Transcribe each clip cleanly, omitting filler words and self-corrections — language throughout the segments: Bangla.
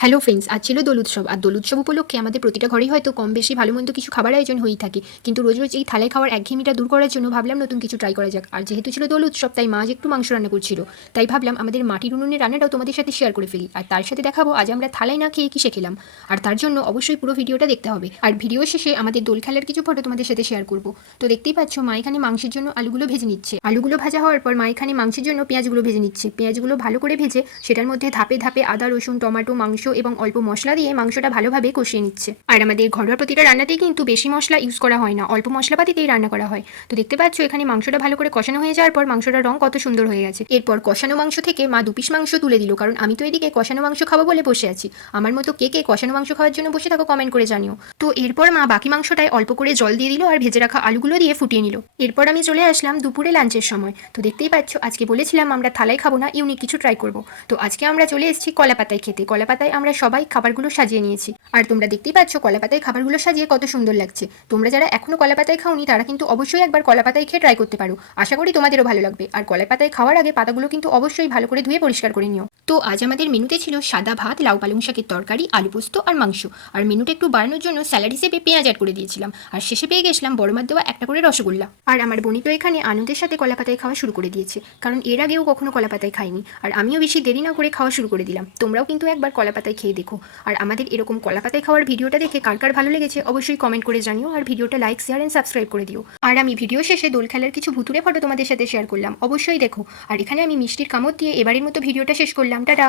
হ্যালো ফ্রেন্ডস, আজ ছিল দোল উৎসব। আর দোল উৎসব উপলক্ষে আমাদের প্রতিটা ঘরেই হয়তো কম বেশি ভালো মন্দ কিছু খাবার আয়োজন হয়েই থাকে, কিন্তু রোজ রোজ এই থালায় খাওয়ার একঘেয়েমিটা দূর করার জন্য ভাবলাম নতুন কিছু ট্রাই করা যাক। আর যেহেতু ছিল দোল উৎসব, তাই মা আজ একটু মাংস রান্না করছিল, তাই ভাবলাম আমাদের মাটির উনুনের রান্নাটাও তোমাদের সাথে শেয়ার করে ফেলি। আর তার সাথে দেখাবো আজ আমরা থালায় না খেয়ে কিসে খেলাম। আর তার জন্য অবশ্যই পুরো ভিডিওটা দেখতে হবে। আর ভিডিও শেষে আমাদের দোল খেলার কিছু ফটো তোমাদের সাথে শেয়ার করবো। তো দেখতেই পাচ্ছ মা এখানে মাংসের জন্য আলুগুলো ভেজে নিচ্ছে। আলুগুলো ভাজা হওয়ার পর মা এখানে মাংসের জন্য পেঁয়াজগুলো ভেজে নিচ্ছে। পেঁয়াজগুলো ভালো করে ভেজে সেটার মধ্যে ধাপে ধাপে আদা, রসুন, টমেটো, মাংস এবং অল্প মশলা দিয়ে মাংসটা ভালোভাবে কষিয়ে নিচ্ছে। আর আমাদের ঘরোয়া প্রতিটা রান্নাতেই কিন্তু বেশি মশলা ইউজ করা হয় না, অল্প মশলাপাতিতেই রান্না করা হয়। তো দেখতে পাচ্ছ এখানে মাংসটা ভালো করে কষানো হয়ে যাওয়ার পর মাংসটার রং কত সুন্দর হয়ে গেছে। এরপর কষানো মাংস থেকে মা 2 পিস মাংস তুলে দিল, কারণ আমি তো এদিকে কষানো মাংস খাবো বলে বসে আছি। আমার মতো কে কে কষানো মাংস খাওয়ার জন্য বসে থাকো কমেন্ট করে জানিও। তো এরপর মা বাকি মাংসটায় অল্প করে জল দিয়ে দিল আর ভেজে রাখা আলুগুলো দিয়ে ফুটিয়ে নিল। এরপর আমি চলে আসলাম দুপুরে লাঞ্চের সময়। তো দেখতেই পাচ্ছ আজকে বলেছিলাম আমরা থালায় খাবো না, ইউনিক কিছু ট্রাই করব। তো আজকে আমরা চলে এসেছি কলা পাতায় খেতে। কলা পাতায় আমরা সবাই খাবারগুলো সাজিয়ে নিয়েছি। আর তোমরা দেখতেই পাচ্ছ কলা পাতায় খাবারগুলো সাজিয়ে কত সুন্দর লাগছে। তোমরা যারা এখনো কলা পাতায় খাওনি তারা কিন্তু অবশ্যই একবার কলা পাতায় খেয়ে ট্রাই করতে পারো। আশা করি তোমাদেরও ভালো লাগবে। আর কলা পাতায় খাওয়ার আগে পাতাগুলো কিন্তু অবশ্যই ভালো করে ধুয়ে পরিষ্কার করে নিও। তো আজ আমাদের মেনুতে ছিল সাদা ভাত, লাউ পালং শাকের তরকারি, আলু পোস্ত আর মাংস। আর মেনুটা একটু বাড়ানোর জন্য স্যালাড হিসেবে পেঁয়াজ অ্যাড করে দিয়েছিলাম। আর শেষে পেয়ে গেছিলাম বড় মার দেওয়া একটা করে রসগোল্লা। আর আমার বোনি তো এখানে আনন্দের সাথে কলা পাতায় খাওয়া শুরু করে দিয়েছে, কারণ এর আগেও কখনো কলা পাতায় খাইনি। আর আমিও বেশি দেরি না করে খাওয়া শুরু করে দিলাম। তোমরাও কিন্তু একবার কলা পাতায় খেয়ে দেখো। আর আমাদের এরকম কলা পাতায় খাওয়ার ভিডিওটা দেখে কার কার ভালো লেগেছে অবশ্যই কমেন্ট করে জানিও। আর ভিডিওটা লাইক, শেয়ার এন্ড সাবস্ক্রাইব করে দিও। আর আমি ভিডিও শেষে দোল খেলার কিছু ভুতুরে ফটো তোমাদের সাথে শেয়ার করলাম, অবশ্যই দেখো। আর এখানে আমি মিষ্টির কামড় দিয়ে এবারের মতো ভিডিওটা শেষ করলাম। টাটা।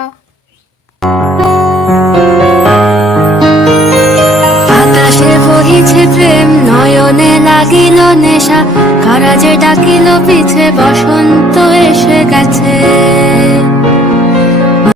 আকাশে বহিছে প্রেম, নয়নে লাগিল নেশা, কারা যে ডাকিল পিছে, বসন্ত এসে গেছে।